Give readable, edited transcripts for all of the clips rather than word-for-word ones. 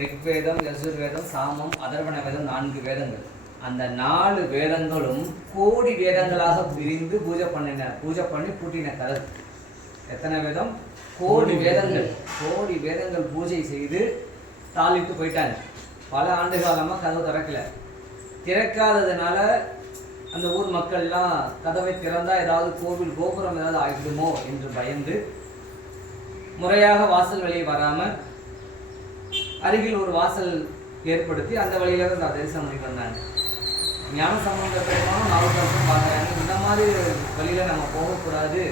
ரிக்வேதம், யசுர்வேதம், சாமம், அதர்வண வேதம், 4 வேதங்கள். அந்த 4 வேதங்களும் கோடி வேதங்களாக பிரிந்து பூஜை பண்ணி பூட்டின கதவு. எத்தனை வேதம்? கோடி வேதங்கள். கோடி வேதங்கள் பூஜை செய்து தாளிட்டு போயிட்டாங்க. பல ஆண்டு காலமாக கதவு திறக்காததுனால அந்த ஊர் மக்கள்லாம் கதவை திறந்தா ஏதாவது கோவில் கோபுரம் ஏதாவது ஆகிடுமோ என்று பயந்து முறையாக வாசல் வெளியே வராமல் அருகில் ஒரு வாசல் ஏற்படுத்தி அந்த வழியில தான் தரிசனம் பண்ணி வந்தாங்க. ஞான சம்பந்த பெருமானும் நாவுக்கரசரும் பார்க்குறாங்க, இந்த மாதிரி வழியில நம்ம போகக்கூடாது,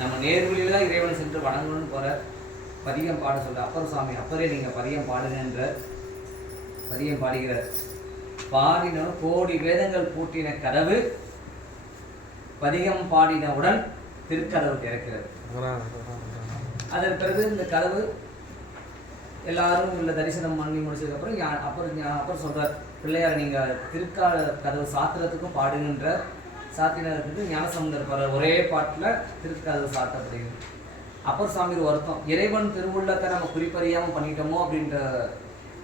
நம்ம நேர்வழியில தான் இறைவன் சென்று வணங்கணும்னு போற. பதியம் பாட சொல்ற அப்பர் சுவாமி, அப்பரே நீங்க பதியம் பாடுங்கன்ற பதியம் பாடுகிறார். பாடின கோடி வேதங்கள் பூட்டின கதவு பதிகம் பாடினவுடன் திருக்கதவு திறக்கிறது. அதன் பிறகு இந்த கதவு எல்லாரும் உள்ள தரிசனம் பண்ணி முடிச்சதுக்கப்புறம் அப்புறம் சொல்றார், பிள்ளையார் நீங்க திருக்கால கதவு சாத்திரத்துக்கும் பாடுகின்ற சாத்தினத்துக்கு ஞானசம்பந்தர் போற ஒரே பாட்டுல திருக்கதவு சாத்தப்படுகிறது. அப்பர் சாமி வருத்தம், இறைவன் திருவுள்ளத்தை நம்ம குறிப்பறியாம பண்ணிட்டோமோ அப்படின்ற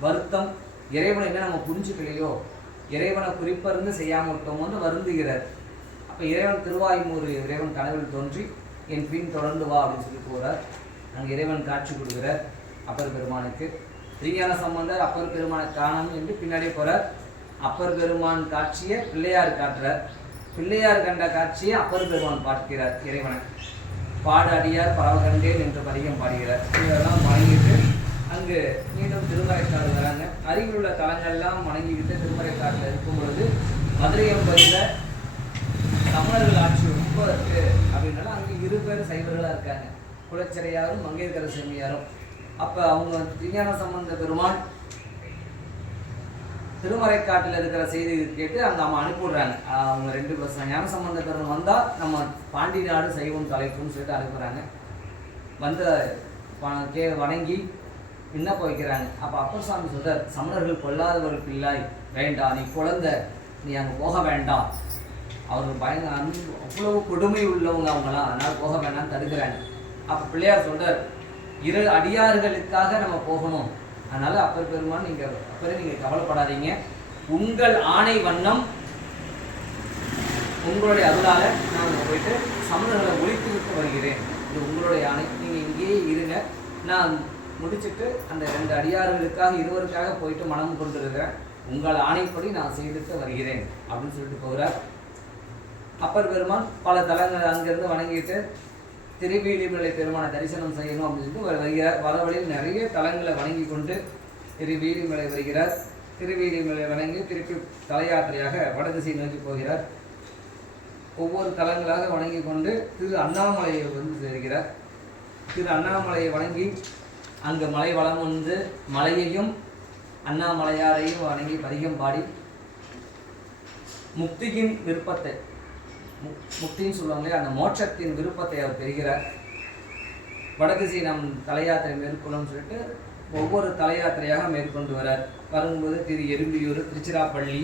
வருத்தம், இறைவனை என்ன நம்ம புரிஞ்சுக்கலையோ, இறைவனை குறிப்பறிந்து செய்யாம விட்டோமோன்னு வருந்துகிறார். அப்ப இறைவன் திருவாயுமூர் இறைவன் கனவில் தோன்றி என் பின் தொடர்ந்து வா அப்படின்னு சொல்லி போறார். அங்கே இறைவன் காட்சி கொடுக்கிறார் அப்பர் பெருமானுக்கு. திருஞான சம்பந்தர் அப்பர் பெருமானை காணணும் என்று பின்னாடியே போறார். அப்பர் பெருமான் காட்சியை பிள்ளையார் காட்டுறார். பிள்ளையார் கண்ட காட்சியை அப்பர் பெருமான் பார்க்கிறார். இறைவனை பாடு அடியார் பரவ கண்டேன் என்று பதிகம் பாடுகிறார். இதெல்லாம் வணங்கிட்டு அங்கு மீண்டும் திருமறைக்காடு வராங்க. அருகில் உள்ள தலங்கள்லாம் வணங்கிக்கிட்டு திருமறைக்காட்டில் இருக்கும் பொழுது மதுரையம்பதியில் தமிழர்கள் ஆட்சி ரொம்ப இருக்கு அப்படின்னால அங்கே 2 பேர் சைவர்களாக இருக்காங்க, குலச்சிறையாரும் மங்கையர்கர செம்மியாரும். அப்போ அவங்க விஞ்ஞான சம்பந்த பெருமான் திருமறைக்காட்டில் இருக்கிற செய்தி கேட்டு அங்கே நம்ம அனுப்பிவிடுறாங்க. அவங்க 2 வருஷம் ஞான சம்பந்த பெருமான் வந்தால் நம்ம பாண்டி நாடு சைவம் தலைக்கும்னு சொல்லிட்டு அனுப்புகிறாங்க. வந்து வணங்கி விண்ணப்ப வைக்கிறாங்க. அப்போ அப்பர் சாமி சொல்றார், சமணர்கள் கொல்லாதவர்கள் பிள்ளாய் வேண்டாம், நீ குழந்தை, நீ அங்கே போக வேண்டாம், அவர்கள் பயங்கர அவ்வளவு கொடுமை உள்ளவங்க அவங்களாம், அதனால போக வேண்டாம்னு தடுக்கிறாங்க. அப்போ பிள்ளையார் சொல்றார், 2 அடியார்களுக்காக நம்ம போகணும், அதனால அப்பர் பெருமான் நீங்க கவலைப்படாதீங்க, உங்கள் ஆணை வண்ணம் உங்களுடைய அருளால நான் போயிட்டு சமணர்களை ஒழித்து விட்டு வருகிறேன், இது உங்களுடைய ஆணை, நீங்க இங்கேயே இருங்க, நான் முடிச்சுட்டு அந்த 2 அடியார்களுக்காக இருவருக்காக போயிட்டு மனம் கொண்டிருக்கிறேன், உங்கள் ஆணைப்படி நான் செய்துட்டு வருகிறேன் அப்படின்னு சொல்லிட்டு போகிறார். அப்பர் பெருமான் பல தலங்கள் அங்கிருந்து வணங்கிட்டு திருவீழிமலை பெருமானை தரிசனம் செய்யணும் அப்படின்னு சொல்லிட்டு வருகிறார். வர வழியில் நிறைய தலங்களை வணங்கி கொண்டு திருவீழிமலை வருகிறார். திருவீழிமலை வணங்கி திருப்பி தலையாத்திரையாக வடதிசை நோக்கி போகிறார். ஒவ்வொரு தலங்களாக வணங்கி கொண்டு திரு அண்ணாமலையை வந்து சேர்கிறார். திரு அண்ணாமலையை வணங்கி அங்கு மலை வளம் வந்து மலையையும் அண்ணாமலையாரையும் வணங்கி பதிகம் பாடி முக்தியின் விருப்பத்தை, முக்தின்னு சொல்லுவாங்களே அந்த மோட்சத்தின் விருப்பத்தை அவர் பெறுகிறார். வடதிசை நம் தலையாத்திரை மேற்கொள்ளும்னு சொல்லிட்டு ஒவ்வொரு தலையாத்திரையாக மேற்கொண்டு வரார். வரும்போது திரு எறும்பியூர், திருச்சிராப்பள்ளி,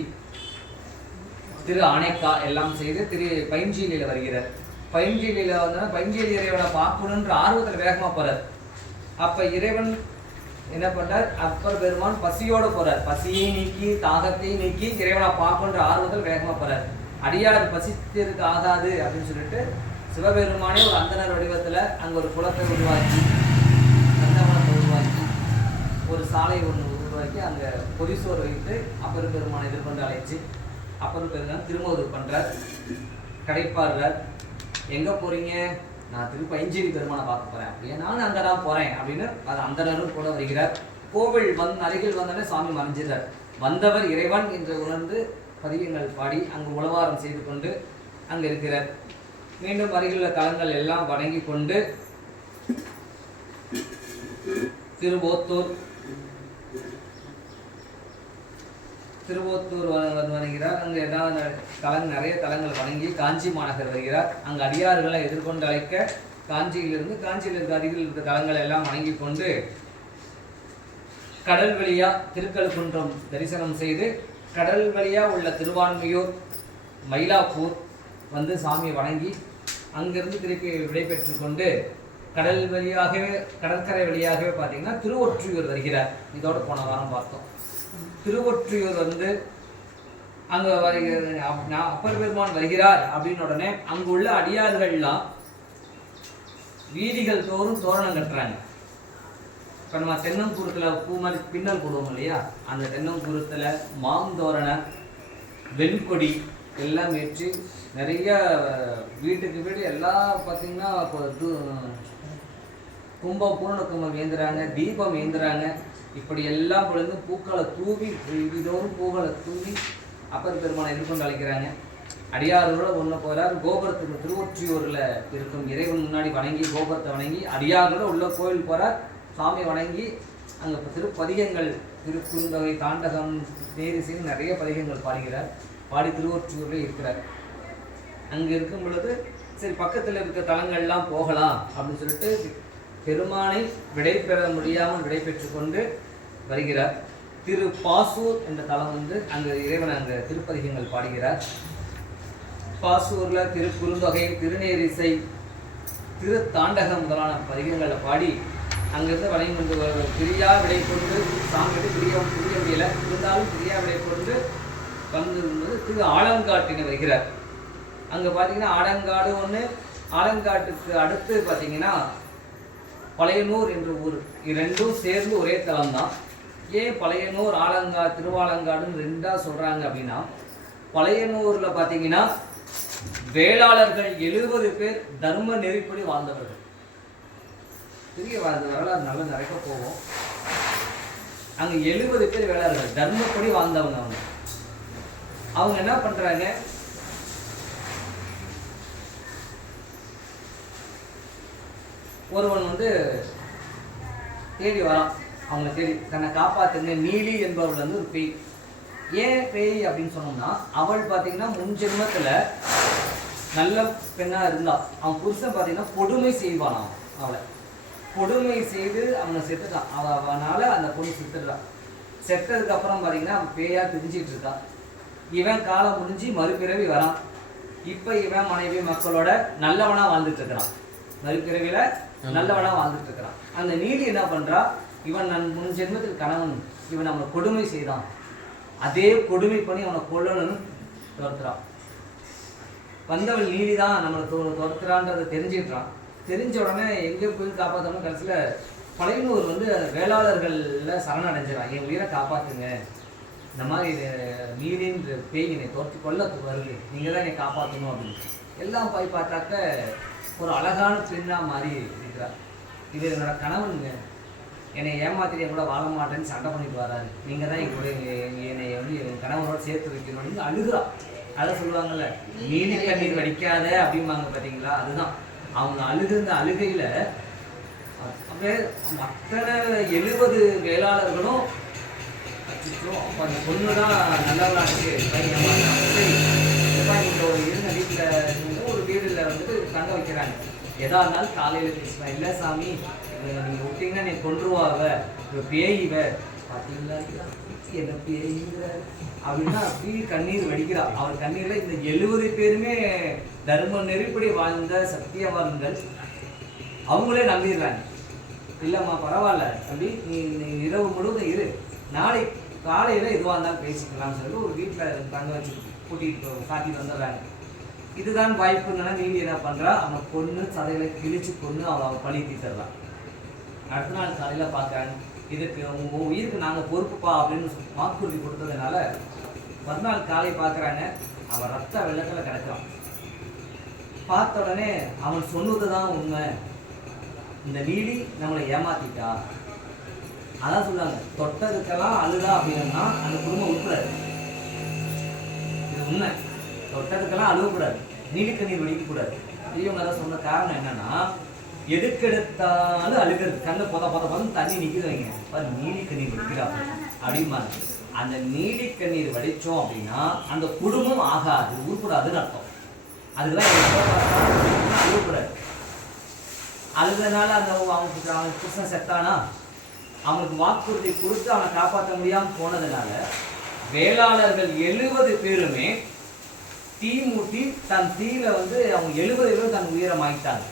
திரு ஆனைக்கா எல்லாம் செய்து திரு பைஞ்சீலியில் வருகிறார். பைஞ்சீலியில் வந்தோன்னா பைஞ்சீலி இறைவனை பார்க்கணுன்ற ஆர்வத்தில் வேகமாக போகிறார். அப்போ இறைவன் என்ன பண்ணார், அப்பர் பெருமான் பசியோடு போகிறார். பசியை நீக்கி தாகத்தை நீக்கி இறைவனை பார்க்கணுன்ற ஆர்வத்தில் வேகமாக போகிறார். அடியார் பசித்திற்கு ஆகாது அப்படின்னு சொல்லிட்டு சிவபெருமானே ஒரு அந்தனர் வடிவத்தில் அங்கே ஒரு குளத்தை உருவாக்கி, நந்தவனத்தை உருவாக்கி, ஒரு சாலை ஒன்று உருவாக்கி அங்கே பொதிசோர் வைத்து அப்பர் பெருமானை எதிர்கொண்டு அழைச்சி அப்பர் பெருமான் திருமோதூர் பண்ணுறார். கடைப்பாடுறார், எங்கே போகிறீங்க, நான் திருப்பி பைஞ்சேரி பெருமானை பார்க்க போகிறேன், அப்படியே நானும் அங்கே தான் போகிறேன் அப்படின்னு அது அந்தனரும் கூட வருகிறார். கோவில் அருகில் வந்தோடனே சாமி மறைஞ்சிறார். வந்தவர் இறைவன் என்று உணர்ந்து பதிகங்கள் பாடி அங்கு உளவாரம் செய்து கொண்டு அங்கே இருக்கிறார். மீண்டும் அருகிலுள்ள தலங்கள் எல்லாம் வணங்கி கொண்டு திருவோத்தூர் வந்து வணங்குகிறார். அங்கே ஏதாவது நிறைய தலங்கள் வணங்கி காஞ்சி மாநகர் வருகிறார். அங்கே அடியார்களை எதிர்கொண்டு அழைக்க காஞ்சியில் இருக்க அருகில் இருக்க தலங்கள் எல்லாம் வணங்கி கொண்டு கடல் வழியா திருக்கழுக்குன்றம் தரிசனம் செய்து கடல் வழியா உள்ள திருவான்மியூர், மயிலாப்பூர் வந்து சாமியை வணங்கி அங்கிருந்து திருப்பி விடைபெற்று கொண்டு கடல் வழியாகவே கடற்கரை வழியாகவே பார்த்தீங்கன்னா திருவொற்றியூர் வருகிறார். இதோட போன வாரம் பார்த்தோம். திருவொற்றியூர் வந்து அங்கே அப்பர் பெருமான் வருகிறார் அப்படின்னு உடனே அங்கு உள்ள அடியார்கள்லாம் வீதிகள் தோறும் தோரணம் கட்டுறாங்க. இப்போ நம்ம தென்னம்பூரத்தில் பூ மாதிரி பின்னல் போடுவோம் இல்லையா, அந்த தென்னம்பூரத்தில் மாந்தோரணை வெண்கொடி எல்லாம் ஏற்றி நிறைய வீட்டுக்கு வீடு எல்லாம் பார்த்தீங்கன்னா கும்பம் பூர்ண கும்பம் ஏந்துறாங்க, தீபம் ஏந்துறாங்க. இப்படி எல்லாம் பொழுது பூக்களை தூவி வீதோறும் பூக்களை தூவி அப்பர் பெருமானை எதிர்கொண்டு அழைக்கிறாங்க. அடியாரோட ஒன்று போகிறார். கோபுரத்துக்கு திருவொற்றியூரில் இருக்கும் இறைவன் முன்னாடி வணங்கி கோபுரத்தை வணங்கி அடியாரோட உள்ள கோயில் போகிறார். சாமி வணங்கி அங்கே திருப்பதிகங்கள் திருக்குறுந்தொகை தாண்டகம் தேரிசின்னு நிறைய பதிகங்கள் பாடுகிறார். பாடி திருவொற்றியூரில் இருக்கிறார். அங்கே இருக்கும் பொழுது சரி பக்கத்தில் இருக்க தலங்கள்லாம் போகலாம் அப்படின்னு சொல்லிட்டு பெருமானை விடை பெற முடியாமல் விடை பெற்று கொண்டு வருகிறார். திரு பாசூர் என்ற தலம் வந்து அங்கே இறைவன் அங்கே திருப்பதிகங்கள் பாடுகிறார். பாசூரில் திருக்குறுந்தொகை திருநேரிசை திரு தாண்டகம் முதலான பதிகங்களை பாடி அங்கிருந்து வணங்கி கொண்டு பிரியா விடை கொண்டு சாமிட்டு புரிய முடியல, இருந்தாலும் பிரியா விடை கொண்டு வந்திருந்தது திரு ஆலங்காட்டினை வருகிறார். அங்கே பார்த்தீங்கன்னா ஆலங்காடு ஒன்று, ஆலங்காட்டுக்கு அடுத்து பார்த்தீங்கன்னா பழையனூர் என்ற ஊர். இரண்டும் சேர்ந்து ஒரே தலம் தான். ஏன் பழையனூர் திருவாலங்காடுன்னு ரெண்டாக சொல்கிறாங்க அப்படின்னா, பழையனூரில் பார்த்தீங்கன்னா வேளாளர்கள் 70 பேர் தர்ம நெறிப்படி வாழ்ந்தவர்கள். பெரிய வரலாறு நல்ல நிறைய போவோம். அங்கே 70 பேர் வேளாளர்கள் தர்மப்படி வாழ்ந்தவங்க. அவங்க என்ன பண்ணுறாங்க, ஒருவன் வந்து தேடி வரான். அவங்களை தேடி தன்னை காப்பாற்றுங்க நீலி என்பவள் வந்து ஒரு பேய். ஏன் பேய் அப்படின்னு சொன்னோம்னா, அவள் பார்த்தீங்கன்னா முன் ஜென்மத்தில் நல்ல பெண்ணாக இருந்தாள். அவன் புருஷன் பார்த்தீங்கன்னா கொடுமை செய்வானான். அவளை கொடுமை செய்து அவனை செத்துட்டான். அவனால் அந்த பொண்ணு செத்துட்டான். செத்ததுக்கு அப்புறம் பார்த்தீங்கன்னா அவன் பேயா பிரிஞ்சிட்டு இருக்கான். இவன் காலம் முடிஞ்சு மறுபிறவி வரான். இப்போ இவன் மனைவி மக்களோட நல்லவனா வாழ்ந்துட்டு இருக்கிறான். மறுபிறவியில நல்லவனா வாழ்ந்துட்டு இருக்கிறான். அந்த நீலி என்ன பண்றா, இவன் முன் ஜென்மத்தில் கணவன், இவன் நம்மளை கொடுமை செய்தான், அதே கொடுமை பண்ணி அவனை கொல்லணும்னு துரத்துறான். வந்தவள் நீலி தான் நம்மளை துரத்துறான்றதை தெரிஞ்சுக்கிறான். தெரிஞ்ச உடனே எங்கே போய் காப்பாற்றணும், கடைசியில் பழையனூர் வந்து வேளாளர்களில் சரணடைஞ்சிடான். என் உயிரை காப்பாற்றுங்க, இந்த மாதிரி நீரின்ற பேய் என்னை துரத்தி கொல்ல வருது, நீங்கள் தான் என்னை காப்பாற்றணும் அப்படின்னு. எல்லாம் போய் பார்த்தாக்க ஒரு அழகான பெண்ணாக மாறி இருக்கிறார். இது என்னோட கணவனுங்க, என்னை ஏமாத்திரியை கூட வாழ மாட்டேன்னு சண்டை பண்ணிட்டு வராரு, நீங்கள் தான் என் கூட என்னை வந்து என் கணவனோட சேர்த்து வைக்கணும்னு அழுகுறான். அதை சொல்லுவாங்கல்ல, நீலி கண்ணீர் வடிக்காத அப்படிம்பாங்க பார்த்தீங்களா, அதுதான். அவங்க அழுகுந்த அழுகையில் அப்படியே மற்ற 70 வேளாளர்களும் அப்போ அந்த பொண்ணு தான் நல்லவளாட்டுக்கு இருந்த வீட்டில் ஒரு வீடில் வந்துட்டு தங்க வைக்கிறாங்க. எதா இருந்தாலும் காலையில் பேசுவேன், இல்லை சாமி நீங்கள் விட்டீங்கன்னா நீ கொன்றுவாவ, இப்போ பேய்வ பார்த்தீங்களா, என்ன பேய்கிற அப்படின்னா அப்படி கண்ணீர் வடிக்கிறா. அவர் கண்ணீரில் இந்த 70 பேருமே தர்ம நெறிப்படி வாழ்ந்த சத்தியவான்கள். அவங்களே நம்பிடுறாங்க, இல்லைம்மா பரவாயில்ல அப்படி நீ இரவு முழுவதும் இரு, நாளை காலையில் எதுவாக இருந்தாலும் பேசிக்கலாம்னு சொல்லி ஒரு வீட்டில் தங்க வச்சு கூட்டிகிட்டு காட்டிட்டு வந்துடுறாங்க. இதுதான் வாய்ப்புன்னா நீங்க என்ன பண்ணுறா, அவனை பொண்ணு சதைகளை கிழிச்சு பொண்ணு அவளை பழி தீர்த்துறான். அடுத்த நாள் காலையில் பார்க்குறாங்க, இதுக்கு உங்கள் உயிருக்கு நாங்கள் பொறுப்புப்பா அப்படின்னு வாக்குறுதி கொடுத்ததுனால மறுநாள் காலை பார்க்குறாங்க, அவன் ரத்த வெள்ளத்தில் கிடக்கிறான். பார்த்த உடனே அவன் சொன்னது தான் உண்மை, இந்த நீலி நம்மளை ஏமாத்திட்டா. அதான் சொல்லுவாங்க, தொட்டதுக்கெல்லாம் அழுதா அப்படின்னா அந்த குடும்பம் உட்படாது. இது உண்மை, தொட்டதுக்கெல்லாம் அழுவக்கூடாது, நீலி கண்ணீர் வடிக்கக்கூடாது. இவங்க அதை சொன்ன காரணம் என்னன்னா, எதுக்கெடுத்தாலும் அழுகிறது, கண்ணு பொத தண்ணி நிற்குதுங்க, நீலி கண்ணீர் வடிக்கிறாங்க அப்படிம்பாங்க. அந்த நீலி கண்ணீர் வடித்தோம் அப்படின்னா அந்த குடும்பம் ஆகாது, உருப்படாதுன்னு அர்த்தம். அதுக்குதான் அழுவக்கூடாது. அழுதுனால அந்த அவனுக்கு புருஷன் செத்தானா, அவனுக்கு வாக்குறுதி கொடுத்து அவனை காப்பாற்ற முடியாமல் போனதுனால வேளாளர்கள் 70 பேருமே தீ மூட்டி தன் தீயில வந்து அவங்க 70 பேரும் தன் உயிரை மாய்த்தாங்க.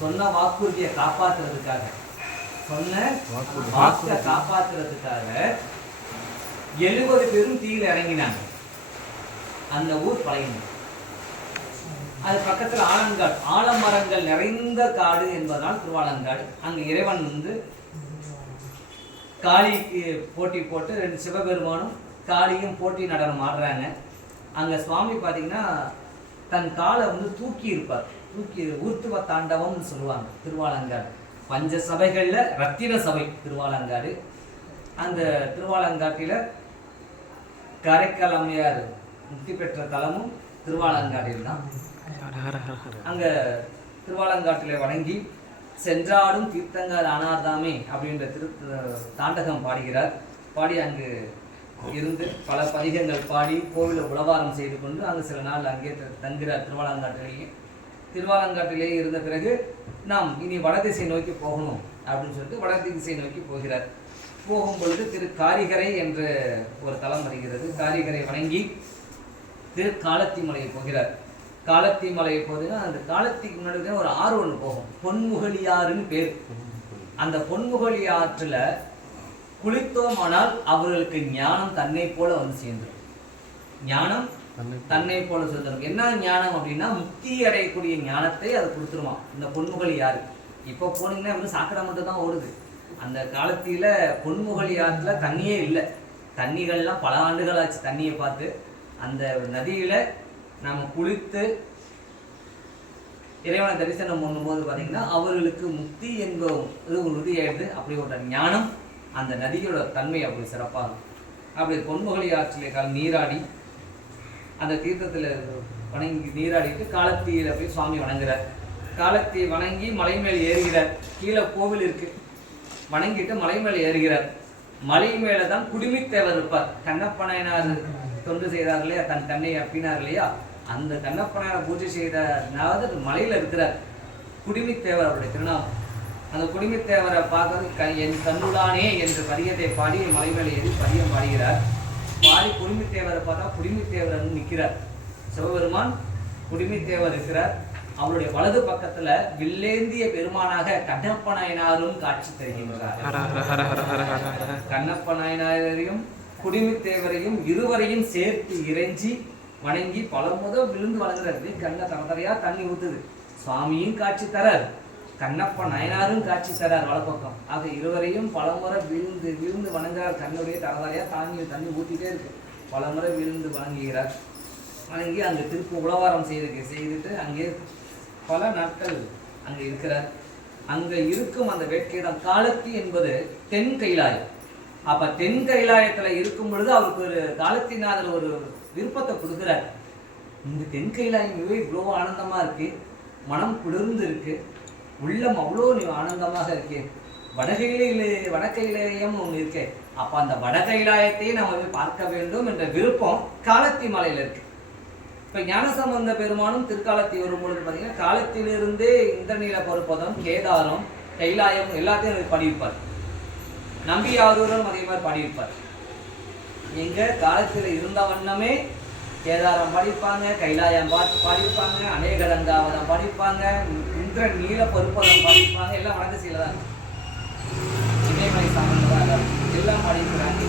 சொன்ன வாக்குறுதியை காப்பாத்துறதுக்காக, சொன்ன வாக்கை காப்பாத்துறதுக்காக 70 பேரும் தீயில இறங்கினாங்க. அந்த ஊர் பழையனூர். அது பக்கத்தில் ஆலங்காடு, ஆலமரங்கள் நிறைந்த காடு என்பதனால் திருவாலங்காடு. அங்க இறைவன் வந்து காளிக்கு போட்டி போட்டு 2 சிவபெருமானும் காளியும் போட்டி நடனம் ஆடுறாங்க. அங்க சுவாமி பார்த்தீங்கன்னா தன் காலை வந்து தூக்கி இருப்பார். தூக்கி ஊர்த்துவ தாண்டவம்னு சொல்லுவாங்க. திருவாலங்காடு பஞ்ச சபைகள்ல ரத்தின சபை திருவாலங்காடு. அந்த திருவாலங்காட்டில காரைக்கால் அம்மையார் முக்தி பெற்ற தலமும் திருவாலங்காட்டில் தான். அங்க திருவாலங்காட்டில வணங்கி சென்றாடும் தீர்த்தங்கால் ஆனார்தாமே அப்படின்ற தாண்டகம் பாடுகிறார். பாடி அங்கு இருந்து பல பதிகங்கள் பாடி கோவில உளவாரம் செய்து கொண்டு அங்கு சில நாள் அங்கே தங்குகிறார் திருவாலங்காட்டிலேயே. திருவாலங்காட்டிலேயே இருந்த பிறகு நாம் இனி வடதிசை நோக்கி போகணும் அப்படின்னு சொல்லிட்டு வடதிசை நோக்கி போகிறார். போகும் பொழுது திரு காரிகரை என்ற ஒரு தலம் வருகிறது. காரிகரை வணங்கி திரு காலத்தி மலையை போகிறார். காலத்தி மலையை போதுன்னா அந்த காலத்திக்கு முன்னாடி ஒரு ஆறு ஒன்று போகும், பொன்முகலியாறுன்னு பேர். அந்த பொன்முகலி ஆற்றுல குளித்தோமானால் அவர்களுக்கு ஞானம் தன்னை போல வந்து சேர்ந்துடும். ஞானம் தன்னை போல சேர்ந்துடும். என்ன ஞானம் அப்படின்னா முக்தி அடையக்கூடிய ஞானத்தை அது கொடுத்துருவான் இந்த பொன்முகலி ஆறு. இப்போ போனீங்கன்னா வந்து சாக்கடை மட்டும் தான் ஓடுது. அந்த காலத்தில பொன்முகலி ஆற்றுல தண்ணியே இல்லை. தண்ணிகள்லாம் பல ஆண்டுகள் ஆச்சு தண்ணியை பார்த்து. அந்த நதியில நம்ம குளித்து இறைவனை தரிசனம் பண்ணும்போது பார்த்தீங்கன்னா அவர்களுக்கு முக்தி என்பது உறுதியாயிடுது. அப்படி ஒரு ஞானம் அந்த நதியோட தன்மை அப்படி சிறப்பாகும். அப்படி பொன்முகலி ஆற்றிலே நீராடி அந்த தீர்த்தத்தில் வணங்கி நீராடிட்டு காலத்தியில போய் சுவாமி வணங்குறார். காலத்தை வணங்கி மலை மேல் ஏறுகிறார். கீழே கோவில் இருக்கு. வணங்கிட்டு மலை மேல் ஏறுகிறார். மலை மேல தான் குடிமித்தேவர் இருப்பார். கண்ணப்பனார் தொண்டு செய்தார் இல்லையா, தன் தன்னை அப்பினார் இல்லையா, அந்த கண்ணப்பனார் பூஜை செய்த மலையில இருக்கிறார் குடிமித்தேவர் அவருடைய திருநாமம். அந்த குடிமித்தேவரை பார்க்கறது என் கண்ணுடானே என்று பதியத்தை பாடி மலை மேலே ஏறி பதியம் பாடுகிறார். பாடி குடிமித்தேவரை பார்த்தா குடிமித்தேவர் நிற்கிறார். சிவபெருமான் குடிமித்தேவர் இருக்கிறார். அவருடைய வலது பக்கத்துல வில்லேந்திய பெருமானாக கண்ணப்ப நாயனாரும் காட்சி தருகின்றார். கண்ணப்ப நாயனாரையும் குடிமித்தேவரையும் இருவரையும் சேர்த்து இறைஞ்சி வணங்கி பல முதல் விழுந்து வணங்குறாரு. கண்ண தரதரையா தண்ணி ஊத்துது. சுவாமியும் காட்சி தரார், கண்ணப்ப நாயனாரும் காட்சி தரார் வலப்பக்கம். ஆக இருவரையும் பலமுறை விழுந்து விழுந்து வணங்குறார். கண்ணுடைய தரதரையா தண்ணி ஊத்திட்டே இருக்கு. பலமுறை விழுந்து வணங்குகிறார். வணங்கி அங்கே திருப்பி உளவாரம் செய்துட்டு அங்கே பல நாட்கள் அங்கே இருக்கிறார். அங்கே இருக்கும் அந்த வேட்கை தான் காலத்தி என்பது தென் கைலாயம். அப்ப தென் கைலாயத்துல இருக்கும் பொழுது அவருக்கு ஒரு காலத்தினாதர் ஒரு விருப்பத்தை கொடுக்குறார். இந்த தென் கைலாயம் இவ்வளோ ஆனந்தமா இருக்கு, மனம் குளிர்ந்து இருக்கு, உள்ளம் அவ்வளோ ஆனந்தமாக இருக்கு. வடகையிலேயும் ஒன்று இருக்கு. அப்ப அந்த வடகைலாயத்தையே நம்ம போய் பார்க்க வேண்டும் என்ற விருப்பம் காலத்தி மலையில இருக்கு. இப்ப ஞானசம்பந்த பெருமானும் திருக்காலத்தி வரும்பொழுது பார்த்தீங்கன்னா காலத்திலிருந்தே இந்திரநீல பருப்பதம், கேதாரம், கைலாயம் எல்லாத்தையும் பாடியிருப்பார். நம்பியாரூரும் அதே மாதிரி பாடியிருப்பார். எங்க காலத்தில் இருந்த வண்ணமே கேதாரம் பாடியிருப்பாங்க, கைலாயம் பாடியிருப்பாங்க, அநேகரங்காவதம் பாடியிருப்பாங்க, இந்திர நீல பருப்பதம் பாடியிருப்பாங்க. எல்லாம் வடதிசையில தான் இமயமலை சாமந்ததாக எல்லாம் பாடியிருக்கிறாங்க.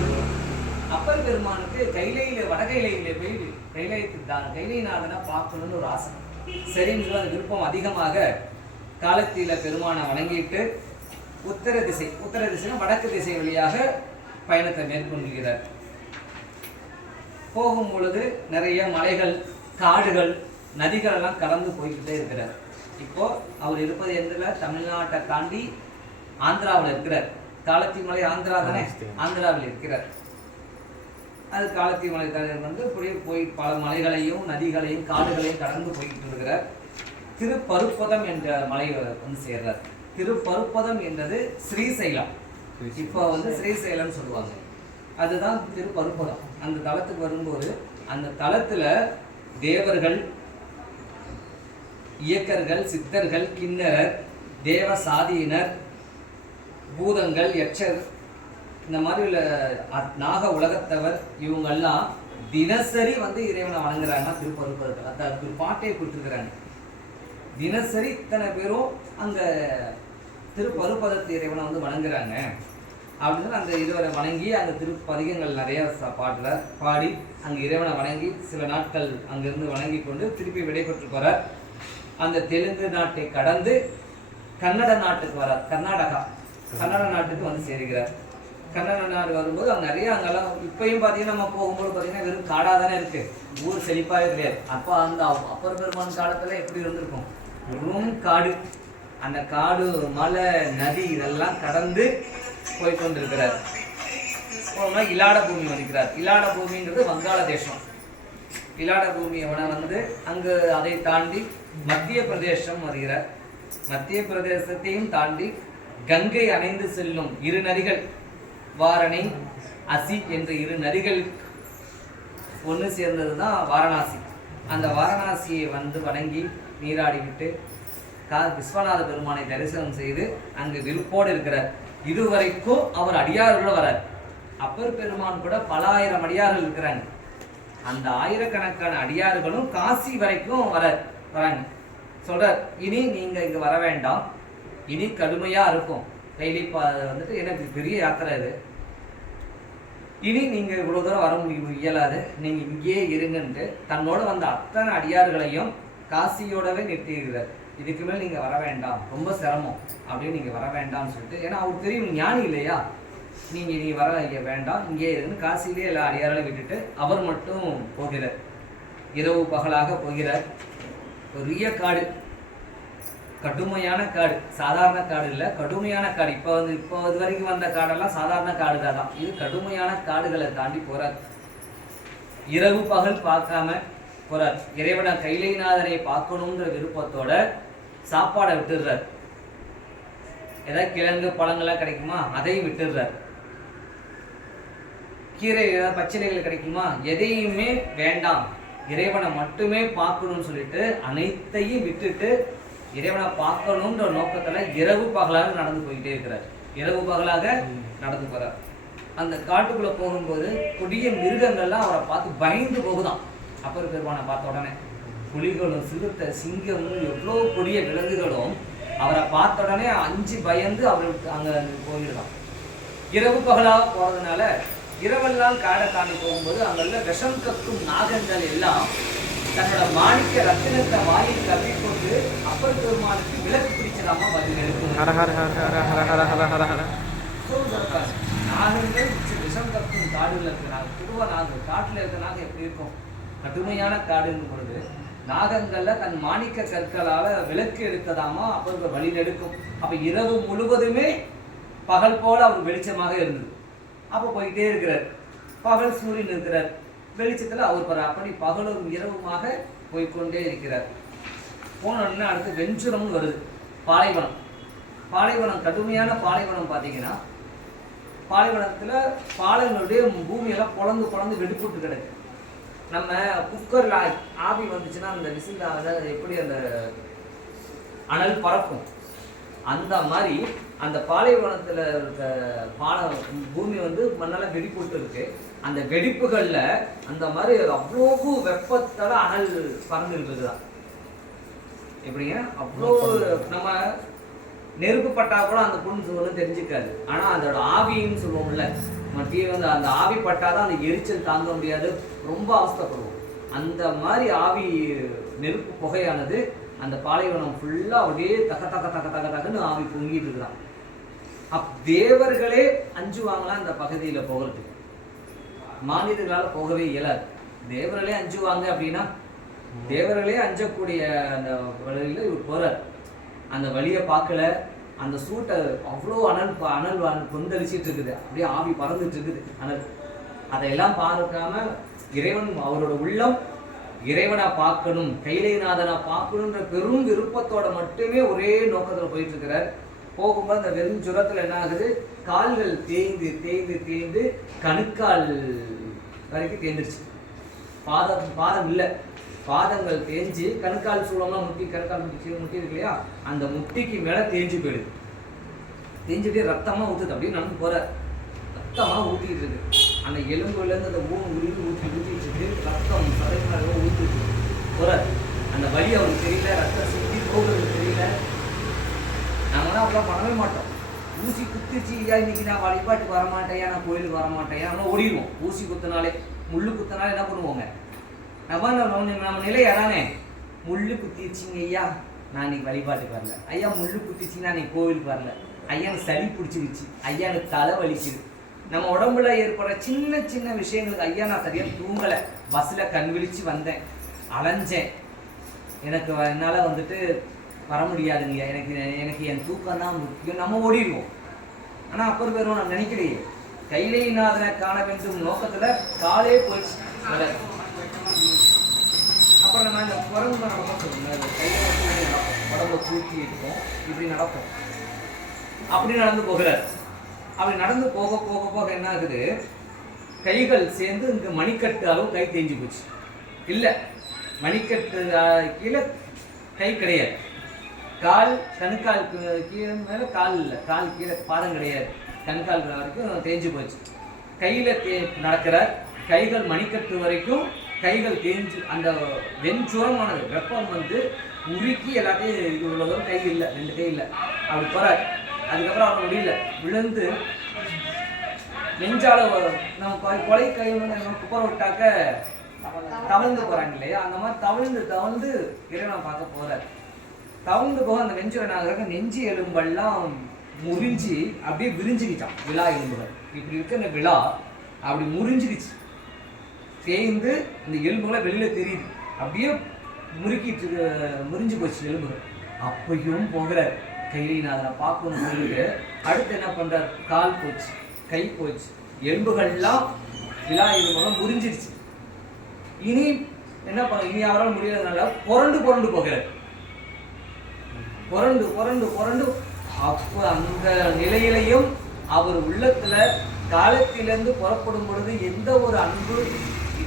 அப்பர் பெருமானுக்கு வடகையில போய் கைலைநாதனை பார்க்கணும்னு ஒரு ஆசை. சரின்னு அந்த விருப்பம் அதிகமாக காலத்தில பெருமானை வணங்கிட்டு உத்தர திசைனா வடக்கு திசை வழியாக பயணத்தை மேற்கொள்கிறார். போகும் பொழுது நிறைய மலைகள், காடுகள், நதிகள் எல்லாம் கடந்து போய்கிட்டே இருக்கிறார். இப்போ அவர் இருப்பது எந்த தமிழ்நாட்டை தாண்டி ஆந்திராவில் இருக்கிறார். காலத்தி மலை ஆந்திரா தானே, ஆந்திராவில் இருக்கிறார். அது காலத்தி மலை வந்து இப்படியே போய் பல மலைகளையும் நதிகளையும் காடுகளையும் கடந்து போய்கிட்டு இருக்கிறார். திருப்பருப்பதம் என்ற மலை வந்து சேர்றார். திருப்பருப்பதம் என்றது ஸ்ரீசைலம். இப்போ வந்து ஸ்ரீசைலம் சொல்லுவாங்க. அதுதான் திருப்பருப்பதம். அந்த தலத்துக்கு வரும்போது அந்த தலத்துல தேவர்கள், இயக்கர்கள், சித்தர்கள், கிண்ணறர், தேவ சாதியினர், பூதங்கள், யட்சர், இந்த மாதிரி உள்ள நாக உலகத்தவர் இவங்கெல்லாம் தினசரி வந்து இறைவனை வணங்குறாங்கன்னா திருப்பருப்பதத்தில். அதுக்கு ஒரு பாட்டையை கொடுத்துருக்குறாங்க. தினசரி இத்தனை பேரும் அந்த திருப்பருப்பதத்து இறைவனை வந்து வணங்குறாங்க அப்படின்னு அந்த இதுவரை வணங்கி அந்த திருப்பதிகங்கள் நிறைய பாட்டில் பாடி அங்கே இறைவனை வணங்கி சில நாட்கள் அங்கிருந்து வணங்கி கொண்டு திருப்பி விடைபெற்று போகிறார். அந்த தெலுங்கு நாட்டை கடந்து கன்னட நாட்டுக்கு வரார். கன்னட நாட்டுக்கு வந்து சேருகிறார். கன்னட நாடு வரும்போது அங்கே நிறைய அங்கெல்லாம் இப்பயும் பார்த்தீங்கன்னா நம்ம போகும்போது பார்த்தீங்கன்னா வெறும் காடாக தானே இருக்குது, ஊர் செழிப்பாகவே கிடையாது. அப்போ அந்த அப்பர் பெருமான் காலத்தில் எப்படி இருந்திருக்கும், வெறும் காடு. அந்த காடு மலை நதி இதெல்லாம் கடந்து போய் கொண்டிருக்கிறார். இலாட பூமி வந்திருக்கிறார். இலாட பூமின்றது வங்காளதேசம். இலாட பூமியை வந்து அங்கு அதை தாண்டி மத்திய பிரதேசம் வருகிறார். மத்திய பிரதேசத்தையும் தாண்டி கங்கை அணைந்து செல்லும் இரு நதிகள் வாரணை அசி என்ற இரு நதிகள் ஒன்று சேர்ந்தது தான் வாரணாசி. அந்த வாரணாசியை வந்து வணங்கி நீராடிவிட்டு விஸ்வநாத பெருமானை தரிசனம் செய்து அங்கு விருப்போடு இருக்கிறார். இதுவரைக்கும் அவர் அடியார்களோட வரார். அப்பர் பெருமான் கூட பல ஆயிரம் அடியார்கள் இருக்கிறாங்க. அந்த ஆயிரக்கணக்கான அடியார்களும் காசி வரைக்கும் வராங்க. சொல்றார், இனி நீங்க இங்க வர வேண்டாம், இனி கடுமையா இருக்கும். கைலி வந்துட்டு எனக்கு பெரிய யாத்திரை இது, இனி நீங்க இவ்வளவு தூரம் வர இயலாது, நீங்க இங்கேயே இருங்கன்ட்டு தன்னோட வந்த அத்தனை அடியார்களையும் காசியோடவே நிறுத்தியிருக்கிறார். இதுக்கு மேல் நீங்க வர வேண்டாம், ரொம்ப சிரமம் அப்படின்னு நீங்க வர வேண்டாம்னு சொல்லிட்டு, ஏன்னா அவருக்கு தெரியும் ஞானி இல்லையா, நீ வர வேண்டாம், இங்கே இருந்து காசியிலே எல்லா அடியார்களையும் விட்டுட்டு அவர் மட்டும் போகிறார். இரவு பகலாக போகிறார். பெரிய காடு, கடுமையான காடு, சாதாரண காடு இல்லை, கடுமையான காடு. இப்போ இது வரைக்கும் வந்த காடெல்லாம் சாதாரண காடுகள் தான். இது கடுமையான காடுகளை தாண்டி போறார். இரவு பகல் பார்க்காம போறார். இறைவனை கைலைநாதனை பார்க்கணுன்ற விருப்பத்தோட சாப்பாடை விட்டுடுறார். ஏதாவது கிழங்கு பழங்கள்லாம் கிடைக்குமா அதையும் விட்டுடுறார். கீரை ஏதாவது பச்சிலைகள் கிடைக்குமா எதையுமே வேண்டாம், இறைவனை மட்டுமே பார்க்கணும்னு சொல்லிட்டு அனைத்தையும் விட்டுட்டு இறைவனை பார்க்கணுன்ற நோக்கத்துல இரவு பகலாக நடந்து போயிட்டே இருக்கிறார். இரவு பகலாக நடந்து போறார். அந்த காட்டுக்குள்ள போகும்போது கொடிய மிருகங்கள்லாம் அவரை பார்த்து பயந்து போகுதான். அப்பர் பெருமானை பார்த்த உடனே புலிகளும் சிறுத்தை சிங்கமும் எவ்வளோ கொடிய விலங்குகளும் அவரை பார்த்த உடனே அஞ்சு பயந்து அவருக்கு அங்க போயிடலாம். இரவு பகலாக போறதுனால இரவெல்லாம் காடை தாண்டி போகும்போது அங்குள்ள விஷம் கக்கும் நாகங்கள் எல்லாம் தன்னோட மாணிக்க ரத்தினத்தை வாயில் கப்பிக்கொண்டு அப்பர் பெருமானுக்கு விளக்கு பிடிச்சதாமா பதில் எடுக்கும். நாகங்கள் விஷம் கக்கும் காடுகள் இருக்கிறாங்க. பொதுவாக நாங்கள் காட்டுல இருக்கிற நாகம் எப்படி இருக்கும், கடுமையான காடுன்னு பொழுது நாகங்கள்ல தன் மாணிக்க கற்களால விளக்கு எடுத்ததாமா அப்பர் வழியில் எடுக்கும். அப்ப இரவு முழுவதுமே பகல் போல அவர் வெளிச்சமாக இருந்தது. அப்போ போயிட்டே இருக்கிறார். பகல் சூரியன் இருக்கிறார், வெளிச்சத்துல அவர் பாரு அப்படி பகலும் இரவுமாக போய்கொண்டே இருக்கிறார். போனோடனே அடுத்து வெஞ்சுரம்னு வருது. பாலைவனம். பாலைவனம் கடுமையான பாலைவனம். பார்த்தீங்கன்னா பாலைவனத்துல பாலைவனுடைய பூமியெல்லாம் பொழந்து வெடிப்புட்டு கிடக்கு. நம்ம குக்கர்ல ஆவி வந்துச்சுன்னா அந்த விசில் எப்படி அந்த அனல் பறக்கும், அந்த மாதிரி அந்த பாலைவனத்துல இருக்க பூமி வந்து மண்ணால வெடிப்புட்டு இருக்கு. அந்த வெடிப்புகள்ல அந்த மாதிரி அவ்வளவு வெப்பத்தால அனல் பறந்துட்டு இருக்குதான். எப்படிங்க அவ்வளோ நம்ம நெருப்பு பட்டா கூட அந்த பொண்ணு சொல்லுன்னு தெரிஞ்சுக்காது. ஆனா அதோட ஆவின்னு சொல்லுவோம்ல, மத்திய வந்து அந்த ஆவி பட்டாதான் அந்த எரிச்சல் தாங்க முடியாது, ரொம்ப அவஸ்தைப்படுவோம். அந்த மாதிரி ஆவி நெருப்பு புகையானது அந்த பாலைவனம் ஃபுல்லா அப்படியே தக்க தக்க தக்க தக்க தக்கன்னு ஆவி பொங்கிட்டு இருக்குதான். தேவர்களே அஞ்சுவாங்களாம் அந்த பகுதியில போகிறதுக்கு, மாநிலங்களால போகவே இயலாது. தேவர்களே அஞ்சுவாங்க அப்படின்னா தேவர்களே அஞ்சக்கூடிய அந்த வழியில இவர் போறார். அந்த வழியை பார்க்கல, அந்த சூட்டை அவ்வளோ அனல் கொந்தளிச்சிட்டு இருக்குது, அப்படியே ஆவி பறந்துட்டு இருக்குது அனல். அதையெல்லாம் பார்க்காம இறைவன் அவரோட உள்ளம் இறைவனை பார்க்கணும், கைலைநாதனை பார்க்கணுன்ற பெரும் விருப்பத்தோட மட்டுமே ஒரே நோக்கத்துல போயிட்டு இருக்கிறார். போகும்போது அந்த வெறும் ஜுரத்துல என்ன ஆகுது, கால்கள் தேய்ந்து தேய்ந்து தேய்ந்து கணுக்கால் வரைக்கும் தேய்ந்துருச்சு. பாதம் இல்லை, பாதங்கள் தேஞ்சு கணுக்கால் சூழலாம் முட்டி, கணுக்கால் முட்டி இருக்கு இல்லையா, அந்த முட்டிக்கு மேல தேஞ்சு போயிடுது. தேஞ்சுட்டே ரத்தமா ஊத்துது. அப்படியே நடந்து போற ரத்தமா ஊத்திட்டு இருக்கு. அந்த எலும்புல இருந்து அந்த ஊத்திட்டு இருக்கு. ரத்தம் சதைக்கு ஊத்திட்டு போற அந்த வலி அவருக்கு தெரியல, ரத்தம் சுத்தி போகிறது தெரியல. நாங்களாம் அப்படிலாம் பண்ணவே மாட்டோம். ஊசி குத்திச்சு, ஐயா இன்னைக்கு நான் வழிபாட்டுக்கு வரமாட்டேன், நான் கோயிலுக்கு வரமாட்டேன், நம்ம ஓடிடுவோம். ஊசி குத்தினாலே முள்ளு குத்தினாலே என்ன பண்ணுவோங்க, நம்ம நிலை அதானே. முள்ளு குத்திச்சிங்க ஐயா, நான் இன்னைக்கு வழிபாட்டுக்கு வரல. ஐயா முள்ளு குத்திச்சிங்கன்னா நீ கோவிலுக்கு வரல. ஐயா எனக்கு சளி பிடிச்சிருச்சு, ஐயா எனக்கு தலை வலிக்குது. நம்ம உடம்புல ஏற்படுற சின்ன சின்ன விஷயங்களுக்கு, ஐயா நான் சரியாக தூங்கலை, பஸ்ஸில் கண் விழிச்சு வந்தேன், அலைஞ்சேன், எனக்கு என்னால் வந்துட்டு வர முடியாதுங்க, எனக்கு என் தூக்கம் தான் முக்கியம், நம்ம ஓடிடுவோம். ஆனால் அப்புறம் பேரும் நான் நினைக்கலையே, கைலைநாதனை காண வேண்டும் நோக்கத்தில் காலே போயிடுச்சு. அப்புறம் நம்ம இந்த குரங்கு நடப்போம் சொல்லுங்க, கையில் நடப்போம், உடம்பை தூக்கி இருக்கும், இப்படி நடப்போம். அப்படி நடந்து போகிறார். அப்படி நடந்து போக போக போக என்ன ஆகுது, கைகள் சேர்ந்து இங்கே மணிக்கட்டு அளவு கை தேஞ்சு போச்சு. இல்லை, மணிக்கட்டு கீழே கை கிடையாது, கால் கணுக்காலுக்கு கீழே மேலே கால் இல்லை, கால் கீழே பாதம் கிடையாது, கணுக்கால் வரைக்கும் தேஞ்சு போச்சு. கையில் நடக்கிறார், கைகள் மணிக்கட்டு வரைக்கும் கைகள் தேஞ்சு, அந்த வெஞ்சுரமானது வெப்பம் வந்து உருக்கி எல்லாத்தையும் இது உள்ள தூரம் கை இல்லை, 2 கை இல்லை, அப்படி போகிறார். அதுக்கப்புறம் அவர் முடியல, விழுந்து நெஞ்சால நம்ம கொலை கை நம்ம குப்பரை விட்டாக்க தவழ்ந்து போகிறாங்க இல்லையா, அந்த மாதிரி தவழ்ந்து தவழ்ந்து இறைவனை பார்க்க போகிறார். தவழ்ந்து போக அந்த நெஞ்சுரை ஆகிறாங்க, நெஞ்சு எலும்பெல்லாம் முறிஞ்சு அப்படியே விரிஞ்சுக்கிட்டான். விழா எலும்புகள் இப்படி இருக்க இந்த விழா அப்படி முறிஞ்சுக்கிச்சு, தேய்ந்து இந்த எலும்புகளை வெளியில் தெரியுது, அப்படியே முறிஞ்சு போச்சு எலும்புகள். அப்பையும் போகிறார், கைலைநாதனை பார்க்கணும் சொல்லிட்டு. அடுத்து என்ன பண்ணுறார், கால் போச்சு, கை போச்சு, எலும்புகள்லாம் விழா எலும்புகளும் முறிஞ்சிருச்சு. இனி என்ன பண்ண, இனி அவரால் முடியாததுனால புரண்டு புரண்டு போகிறார், புரண்டு புரண்டு புரண்டு. அப்போ அந்த நிலையிலையும் அவர் உள்ளத்துல காலத்திலிருந்து புறப்படும் பொழுது எந்த ஒரு அன்பு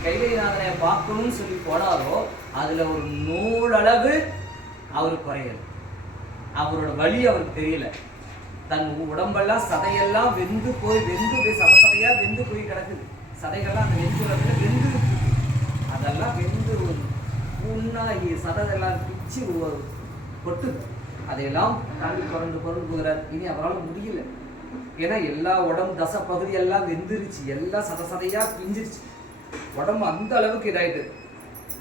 கைலைநாதனை பார்க்கணும்னு சொல்லி போனாரோ அதுல ஒரு நூலளவு அவர் குறையல. அவரோட வலி அவருக்கு தெரியல. தன் உடம்பெல்லாம் சதையெல்லாம் வெந்து போய் சதையா வெந்து போய் கிடக்குது. சதைகள்லாம் அந்த வெந்துறதுல வெந்து, அதெல்லாம் வெந்து புண்ணாகி சதையெல்லாம் பிச்சு கொட்டு. அதையெல்லாம் தாண்டி புரண்டு போகிறார். இனி அவரால் முடியல. ஏன்னா எல்லா உடம்பு தசை பகுதியெல்லாம் வெந்துருச்சு, எல்லாம் சதையா பிஞ்சிருச்சு. உடம்பு அந்த அளவுக்கு இதாயிட்டு.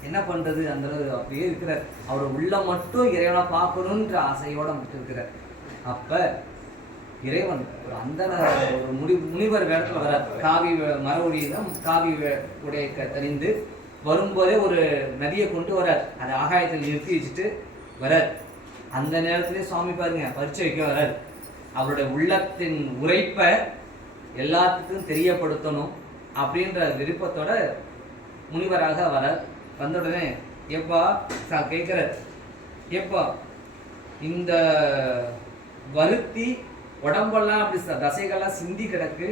என்ன பண்றது, அந்த அளவு அப்படியே இருக்கிறார். அவர் உள்ள மட்டும் இறைவனை பார்க்கணுன்ற ஆசையோட மட்டும் இருக்கிறார். அப்ப இறைவன் ஒரு அந்த ஒரு முனிவர் வேடத்துல வர, காவி மரவுடியிலும் காவி உடைய தெரிந்து வரும்போதே ஒரு நதியை கொண்டு வரார். அதை ஆகாயத்தில் நிறுத்தி வச்சுட்டு வரார். அந்த நேரத்திலே சுவாமி பாருங்க பரிச்சை வைக்க வரார். அவருடைய உள்ளத்தின் உரைப்பை எல்லாத்துக்கும் தெரியப்படுத்தணும் அப்படின்ற விருப்பத்தோட முனிவராக வரார். வந்த உடனே எப்பா கேட்கிறார், எப்பா இந்த வருத்தி உடம்பெல்லாம் அப்படி தசைகள்லாம் சிந்தி கிடக்கு,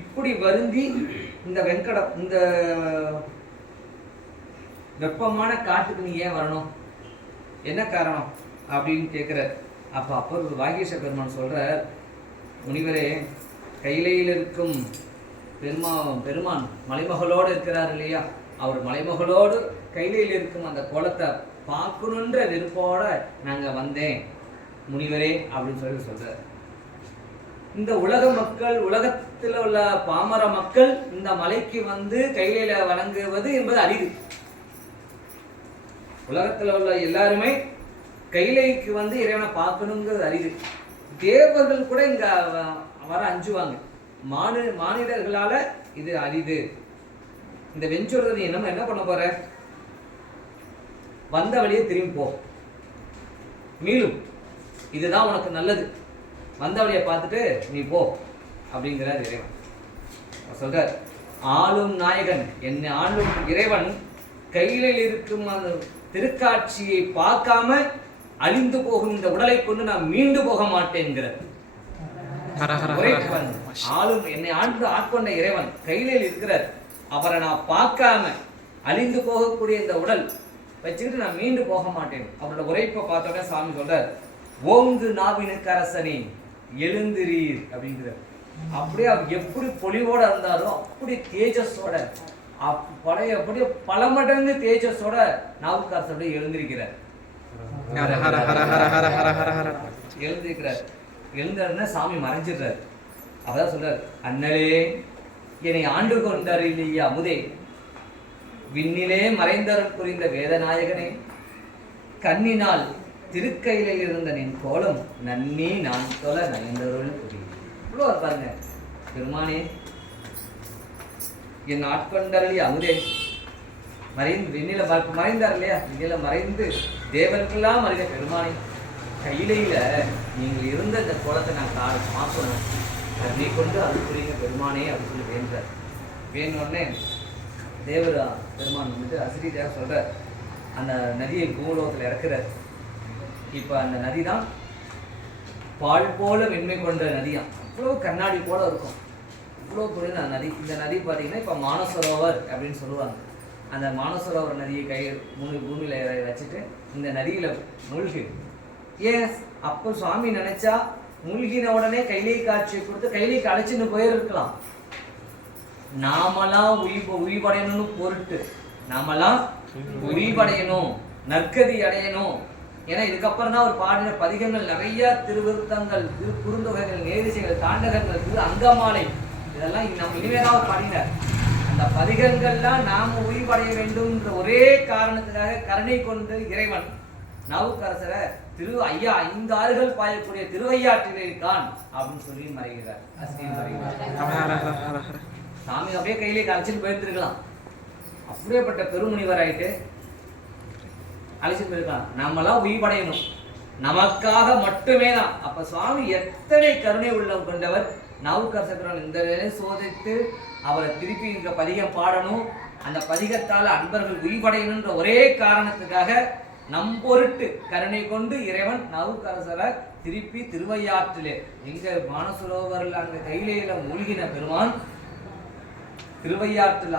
இப்படி வருந்தி இந்த இந்த வெப்பமான காட்டுக்கு நீ ஏன் வரணும், என்ன காரணம் அப்படின்னு கேட்குறார். அப்போ அப்பர் வாகீச பெருமான் சொல்கிறார், முனிவரே கைலையில் இருக்கும் பெருமான் மலைமகளோடு இருக்கிறார் இல்லையா, அவர் மலைமகளோடு கைலையில் இருக்கும் அந்த கோலத்தை பார்க்கணுன்ற விருப்போட நாங்கள் வந்தேன் முனிவரே அப்படின்னு சொல்கிறார். இந்த உலக மக்கள், உலகத்தில் உள்ள பாமர மக்கள் இந்த மலைக்கு வந்து கைலையில வணங்குவது என்பது அரிது. உலகத்தில் உள்ள எல்லாருமே கைலைக்கு வந்து இறைவனை பார்க்கணுங்கிறது அரிது. தேவர்கள் கூட இங்க வர அஞ்சுவாங்க. மானிடர்களால இது அரிது. இந்த வெஞ்சுறது என்ன பண்ண போற, வந்த வழியே திரும்பி போ, மீளும் இதுதான் உனக்கு நல்லது, வந்த வழியை பார்த்துட்டு நீ போ அப்படிங்கிறார் இறைவன். சொல்றார், ஆளும் நாயகன் என்னை ஆளும் இறைவன் கையில் இருக்கும் அந்த திருக்காட்சியை பார்க்காம அழிந்து போகும் இந்த உடலை கொண்டு நான் மீண்டு போக மாட்டேங்கிறார். ஆளும் என்னை ஆட்கொண்ட இறைவன் கையில இருக்கிறார், அவரை நான் பார்க்காம அழிந்து போகக்கூடிய இந்த உடல் வச்சுக்கிட்டு நான் மீண்டு போக மாட்டேன். அவரோட உரைப்பை பார்த்தோட சாமி சொல்றார், ஓங்கு நாவினுக்கு அரசனே எழுந்திரீர் அப்படிங்கிறார். அப்படியே அவர் எப்படி பொலிவோட இருந்தாரோ அப்படி தேஜஸோட அப்படியே பல மடங்கு தேஜஸோட நாவுக்கரசோட எழுந்திருக்கிறார். எழுந்திருக்கிறார். எழுந்தாருன்னா சாமி மறைஞ்சிடுறாரு. அப்பதான் சொல்றாரு, அண்ணலே என்னை ஆண்டு கொண்டார் இல்லையா அமுதே, விண்ணிலே மறைந்தருள் புரிந்த வேதநாயகனே, கண்ணினால் திருக்கையிலில் இருந்த நின் கோலம் நன்னி நான் தொல நயந்தருள் புரியும். இவ்வளோ பாருங்க, பெருமானே என் ஆட்கொண்டருளி அமுதே, மறைந்து விண்ணில மறைந்தார் இல்லையா, விண்ணில மறைந்து தேவனுக்கெல்லாம் மறைந்த பெருமானே, கையிலையில நீங்கள் இருந்த இந்த கோலத்தை நான் பார்க்கணும், கண்ணை கொண்டு அது புரியுங்க பெருமானே அப்படின்னு சொல்லி வேண்டார். வேணுன்னே தேவர் பெருமான் வந்துட்டு அசிரி தேவர் சொல்கிறார், அந்த நதியை பூலோகத்தில் இறக்குறார். இப்போ அந்த நதி தான் பால் போல வெண்மை கொண்ட நதியாம். அவ்வளோ கண்ணாடி போல இருக்கும், இவ்வளோ புரியுது அந்த நதி. இந்த நதி பார்த்தீங்கன்னா இப்போ மானசரோவர் அப்படின்னு சொல்லுவாங்க. அந்த மானசரோவர் நதியை பூமியில் வச்சுட்டு இந்த நதியில் மூழ்கி, ஏன் அப்போ சுவாமி நினைச்சா மூழ்கின உடனே கைலை காட்சியை கொடுத்து கைலைக்கு அழைச்சின்னு போயிருக்கலாம். நாமெல்லாம் உயிர்படையணும்னு பொருட்டு, நாமெல்லாம் உயிர்படையணும், நற்கதி அடையணும். ஏன்னா இதுக்கப்புறம் தான் ஒரு பாடின பதிகங்கள் நிறைய திருவிருத்தங்கள், திரு குறுந்தொகைகள், நேரிசைகள், தாண்டகங்கள், திரு அங்கமாலை, இதெல்லாம் நம்ம இனிமேதான் பாடினார். அந்த பதிகங்கள்லாம் நாம உயிர்படைய வேண்டும்ன்ற ஒரே காரணத்துக்காக கருணை கொண்டு இறைவன் நாவுக்கரசரை ஐயா 5 ஆறுகள் பாயக்கூடிய திருவையாற்றிலே இருக்கான் அப்படின்னு சொல்லி மறைகிறார். சாமி அப்படியே கையிலே அழைச்சிட்டு போயிருந்திருக்கலாம். அப்படியேப்பட்ட பெருமுனிவர் ஆயிட்டு அழைச்சிட்டு போயிருக்கலாம். நம்மளாம் உயிர்படையணும், நமக்காக மட்டுமே தான். அப்ப சுவாமி எத்தனை கருணை உள்ளம் கொண்டவர். நாவுக்கரசர் இந்த வேலை சோதித்து அவரை திருப்பி இந்த பதிகம் பாடணும், அந்த பதிகத்தால் அன்பர்கள் உயிர்படையணுன்ற ஒரே காரணத்துக்காக நம் பொருட்டு கருணை கொண்டு இறைவன் நாவுக்கரசரை திருப்பி திருவையாற்றிலே, எங்க மானசரோவரில் அங்க கையிலையில மூழ்கின பெருமான் திருவையாற்றில்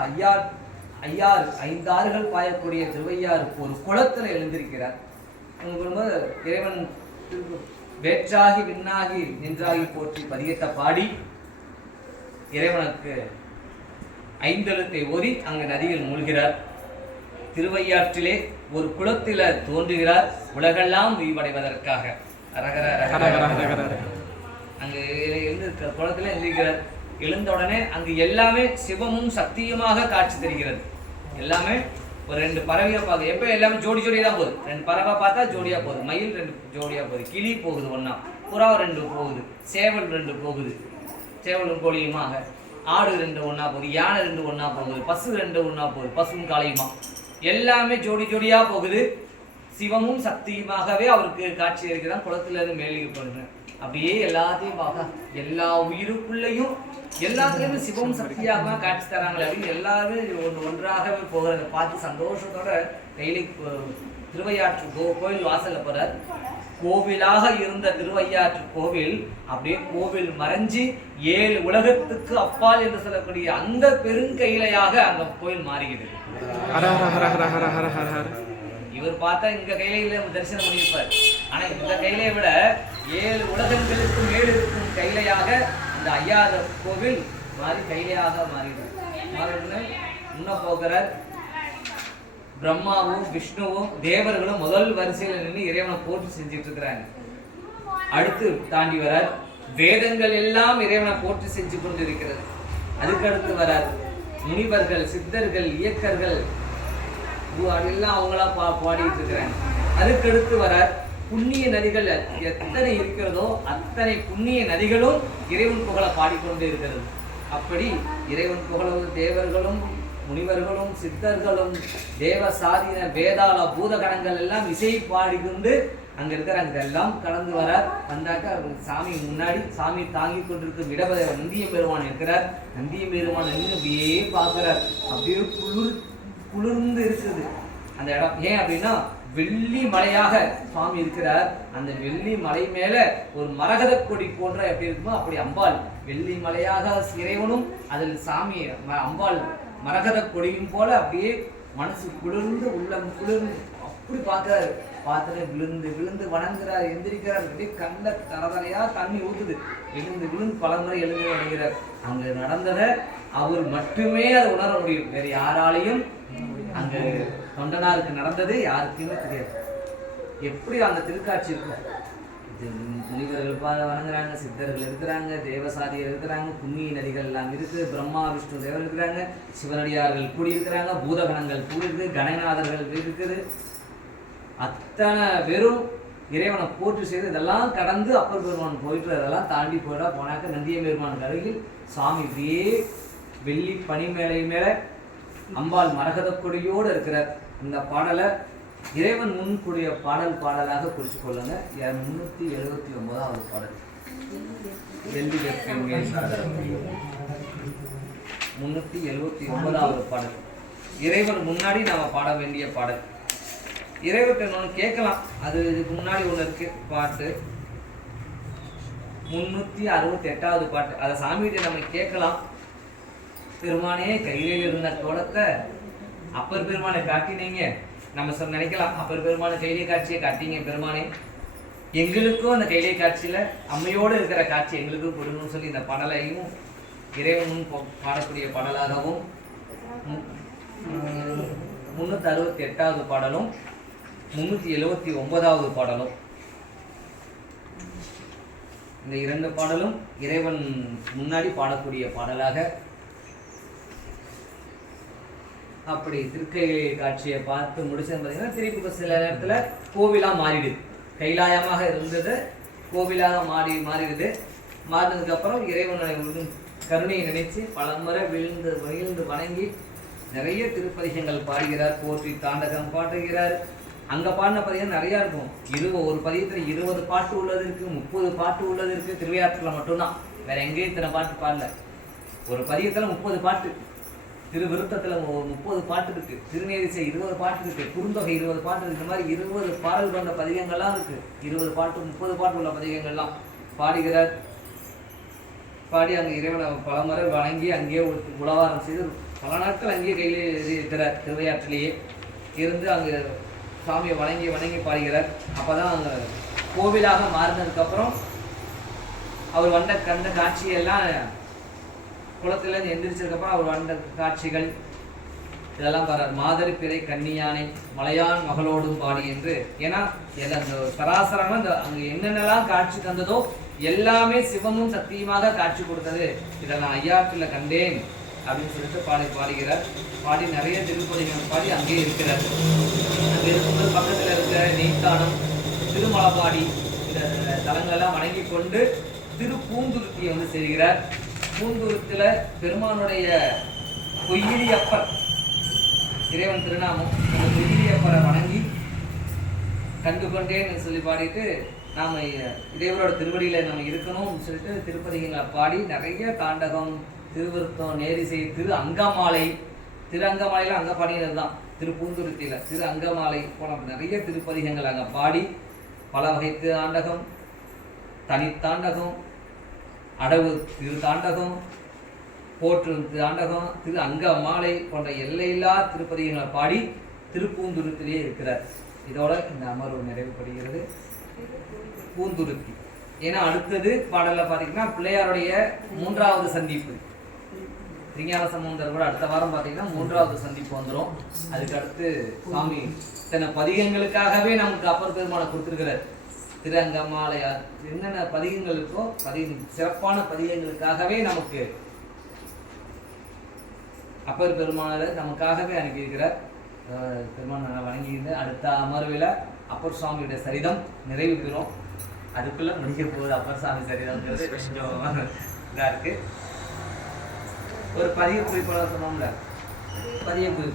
5 ஆறுகள் பாயக்கூடிய திருவையாறுக்கு ஒரு குளத்துல எழுந்திருக்கிறார். இறைவன் வேற்றாகி விண்ணாகி நின்றாகி போற்றி பதியத்தை பாடி இறைவனுக்கு 5 எழுத்தை ஓதி அங்க நதியில் மூழ்கிறார். திருவையாற்றிலே ஒரு குளத்தில தோன்றுகிறார், உலகெல்லாம் உய்வடைவதற்காக. அங்கு எழுந்திருக்கிற குளத்துல எழுந்திருக்கிறார். எழுந்த உடனே அங்கு எல்லாமே சிவமும் சக்தியுமாக காட்சி தருகிறது. எல்லாமே ஒரு 2 பறவையை பார்க்க, எப்போ எல்லாமே ஜோடி ஜோடியா தான் போகுது. 2 பறவை பார்த்தா ஜோடியா போகுது, மயில் 2 ஜோடியா போகுது, கிளி போகுது ஒன்னா, புறா 2 போகுது, சேவல் 2 போகுது, சேவலும் கோழியுமாக, ஆடு 2 ஒன்னா போகுது, யானை 2 ஒன்னா போகுது, பசு 2 ஒன்னா போகுது, பசுவும் காளையுமா, எல்லாமே ஜோடி ஜோடியா போகுது. சிவமும் சக்தியுமாகவே அவருக்கு காட்சி இருக்கிறான். குளத்துல இருந்து மேலே பண்றேன். அப்படியே எல்லாத்தையும் பார்க்க, எல்லா உயிருக்குள்ளேயும் எல்லாத்துலயுமே சிவம் சக்தியாக காட்சி தராங்களே அப்படின்னு எல்லாருமே ஒன்றாகவே போகிறத பார்த்து சந்தோஷத்தோட கையில திருவையாற்று கோவில் வாசல்ல போறார். கோவிலாக இருந்த திருவையாற்று கோவில் அப்படியே கோவில் மறைஞ்சி 7 உலகத்துக்கு அப்பால் என்று சொல்லக்கூடிய அந்த பெருங்கையிலையாக அந்த கோவில் மாறுகிறது. இவர் பார்த்தா இங்க கையில தரிசனம் பண்ணியிருப்பார். ஆனா இந்த கையிலையை விட 7 உலகங்களுக்கு மேல் இருக்கும் கையிலையாக இந்த ஐயாத கோவில் மாறி கையிலையாக மாறிடுது. இன்னும் போகிறார். பிரம்மாவும் விஷ்ணுவும் தேவர்களும் முதல் வரிசையில் நின்று இறைவனை போற்றி செஞ்சுட்டு இருக்கிறாங்க. அடுத்து தாண்டி வரார். வேதங்கள் எல்லாம் இறைவனை போற்றி செஞ்சு கொண்டு இருக்கிறது. அதுக்கடுத்து வரார் முனிவர்கள், சித்தர்கள், இயக்கர்கள் எல்லாம் அவங்களா பாடிட்டு இருக்கிறாங்க. அதுக்கடுத்து வரார் புண்ணிய நதிகள் எத்தனை இருக்கிறதோ அத்தனை புண்ணிய நதிகளும் இறைவன் புகழை பாடிக்கொண்டு இருக்கிறது. அப்படி இறைவன் புகழும் தேவர்களும் முனிவர்களும் சித்தர்களும் தேவ சாதின வேதாள பூதகணங்கள் எல்லாம் இசை பாடிக்கொண்டு அங்க இருக்கிறாங்க. இதெல்லாம் கடந்து வர வந்தாக்க சாமி முன்னாடி சாமி தாங்கி கொண்டிருக்கும் இடபத நந்திய பெருமான் இருக்கிறார். நந்திய பெருமான் அப்படியே பார்க்கிறார். அப்படியே குளிர்ந்து இருக்குது அந்த இடம். ஏன் அப்படின்னா வெள்ளி மலையாக சுவாமி இருக்கிறார். அந்த வெள்ளி மலை மேல ஒரு மரகத கொடி போன்ற எப்படி இருக்குமோ அப்படி அம்பாள் வெள்ளி மலையாக இறைவனும் அதில் சாமி அம்பாள் மரகத கொடியும் போல அப்படியே மனசு குளிர்ந்து உள்ளம் குளிர்ந்து அப்படி பார்க்கிறாரு. பார்த்துட்டு விழுந்து விழுந்து வணங்குறாரு, எந்திரிக்கிறார். அப்படியே கண்ட தரதரையா தண்ணி ஊத்துது. விழுந்து விழுந்து பலமுறை எழுந்து வணங்குறார். அங்க நடந்ததை அவர் மட்டுமே அதை உணர முடியும். வேறு யாராலையும் அங்க தொண்டனாருக்கு நடந்தது யாருக்குமே தெரியாது. எப்படி அந்த திருக்காட்சி இருக்கும். முனிவர்கள் வணங்குறாங்க, சித்தர்கள் இருக்கிறாங்க, தேவசாதிகள் இருக்கிறாங்க, புண்ணிய நதிகள் எல்லாம் இருக்குது, பிரம்மா விஷ்ணு தேவர் இருக்கிறாங்க, சிவனடியார்கள் கூடியிருக்கிறாங்க, பூதகணங்கள் கூடியிருக்கு, கணநாதர்கள் இருக்குது. அத்தனை வெறும் இறைவனை போற்றி செய்து இதெல்லாம் கடந்து அப்பர் பெருமான் போயிட்டு அதெல்லாம் தாண்டி போனாக்க நந்திய பெருமானுக்கு அருகில் சாமி இப்படியே வெள்ளி பனி மேலே அம்பாள் மரகத கொடியோடு இருக்கிறார். இந்த பாடலை இறைவன் முன்கூடிய பாடலாக குறிச்சு கொள்ளுங்க. 379வது பாடல் வெள்ளி வெப்பம் 379வது பாடல் இறைவன் முன்னாடி நாம பாட வேண்டிய பாடல். இறைவன் ஒன்று கேட்கலாம், அது இதுக்கு முன்னாடி ஒன்று இருக்கு பாட்டு 368வது பாட்டு. அதை சாமிகிட்ட நம்ம கேட்கலாம். பெருமானே கையில இருந்த கோலத்தை அப்பர் பெருமானை காட்டினீங்க. நம்ம நினைக்கலாம், அப்பர் பெருமான கையிலே காட்சியை காட்டிங்க பெருமானே, எங்களுக்கும் அந்த கையிலே காட்சியில அம்மையோடு இருக்கிற காட்சி எங்களுக்கும் கொடுக்கணும்னு சொல்லி இந்த பாடலையும் இறைவனும் பாடக்கூடிய பாடலாகவும் 368வது பாடலும் 379வது பாடலும் இந்த இரண்டு பாடலும் இறைவன் முன்னாடி பாடக்கூடிய பாடலாக. அப்படி திருக்கையிலே காட்சியை பார்த்து முடிச்சது பார்த்தீங்கன்னா திருப்பி சில நேரத்தில் கோவிலாக மாறிடுது. கைலாயமாக இருந்தது கோவிலாக மாறிடுது. மாறினதுக்கப்புறம் இறைவனுடைய கருணையை நினைச்சு பல முறை விழுந்து வணங்கி நிறைய திருப்பதிகங்கள் பாடுகிறார். போற்றி தாண்டகம் பாடுகிறார். அங்கே பாடின பதிகம் நிறையா இருக்கும். ஒரு பதிகத்தில் 20 பாட்டு உள்ளது இருக்குது, 30 பாட்டு உள்ளது இருக்குது. திருவையாற்றில் மட்டும்தான், வேற எங்கேயும் இத்தனை பாட்டு பாடல. ஒரு பதிகத்தில் 30 பாட்டு, திருவிருத்தத்தில் 30 பாட்டு இருக்கு, திருநேரிசை 20 பாட்டு இருக்கு, குறுந்தொகை 20 பாட்டு இருக்கு. இந்த மாதிரி 20 பாடல் கொண்ட பதிகங்கள்லாம் இருக்கு. 20 பாட்டு 30 பாட்டு உள்ள பதிகங்கள்லாம் பாடுகிறார். பாடி அங்கே இறைவனை பல முறை வணங்கி அங்கேயே உலவாரம் செய்து பல நாட்கள் அங்கேயே கையிலே இருக்கிறார். திருவையாற்றிலேயே இருந்து அங்கே சாமியை வணங்கி பாடுகிறார். அப்போதான் அங்கே கோவிலாக மாறினதுக்கப்புறம் அவர் கண்ட காட்சியெல்லாம் குளத்திலேருந்து எந்திரிச்சதுக்கப்புறம் அவர் வந்த காட்சிகள் இதெல்லாம் பாரு. மாதரி பிறை கன்னியானை மலையான் மகளோடும் பாடி என்று. ஏன்னா அந்த சராசரமாக இந்த அங்கே என்னென்னலாம் காட்சி தந்ததோ எல்லாமே சிவமும் சக்தியுமாக காட்சி கொடுத்தது. இதை நான் ஐயாற்றில் கண்டேன் அப்படின்னு சொல்லிட்டு பாடுகிறார். பாடி நிறைய திருப்பதிகள் பாடி அங்கேயே இருக்கிறார். அங்கே இருக்கும்போது பக்கத்தில் இருக்கிற நெய்த்தானம், திருமலபாடி இந்த தலங்களெல்லாம் வணங்கி கொண்டு திருப்பூந்துருத்தியை செய்கிறார். பூந்துருத்தில் பெருமானுடைய பொய்யிலியப்பர் இறைவன் திருநாமம், அந்த பொய்யிலியப்பரை வணங்கி கண்டு கொண்டேன்னு சொல்லி பாடிட்டு நாம் இறைவனோட திருவடியில் நம்ம இருக்கணும்னு சொல்லிட்டு திருப்பதிகளை பாடி நிறைய தாண்டகம், திருவிருத்தம், நேரிசை, திரு அங்கமாலையில் அங்கே பாடினது தான். திருப்பூந்துருத்தியில் திரு அங்கமாலை போன நிறைய திருப்பதிகங்கள் அங்கே பாடி பல வகை தாண்டகம், தனித்தாண்டகம், அடவு திரு தாண்டகம், போற்று தாண்டகம், திரு அங்கமாலை போன்ற எல்லையில்லா திருப்பதிகளை பாடி திருப்பூந்துருத்திலே இருக்கிறார். இதோட இந்த அமர்வு நிறைவுபடுகிறது. பூந்துருத்தி ஏன்னா அடுத்தது பாடலில் பார்த்தீங்கன்னா பிள்ளையாருடைய 3வது சந்திப்பு. விஞ்ஞான சம்பந்தர் கூட அடுத்த வாரம் பார்த்தீங்கன்னா 3வது சந்திப்பு வந்துடும். அதுக்கு அடுத்து சாமி இத்தனை பதிகங்களுக்காகவே நமக்கு அப்பர் பெருமானை கொடுத்துருக்கிறார். திரு அங்கமாலையார் என்னென்ன பதிகங்கள் இருக்கோ சிறப்பான பதிகங்களுக்காகவே நமக்கு அப்பர் பெருமானை நமக்காகவே அனுப்பியிருக்கிறார். பெருமானை வணங்கியிருந்து அடுத்த அமர்வில் அப்பர் சுவாமியுடைய சரிதம் நிறைவு பெறும். அதுக்குள்ள முடிக்க போகுது அப்பர் சாமி சரிதம்ங்கிறது கொஞ்சம் இதாக இருக்கு. ஒரு பதிய குறிப்பாளர் சொன்னோம்ல, பதிய குறிப்பு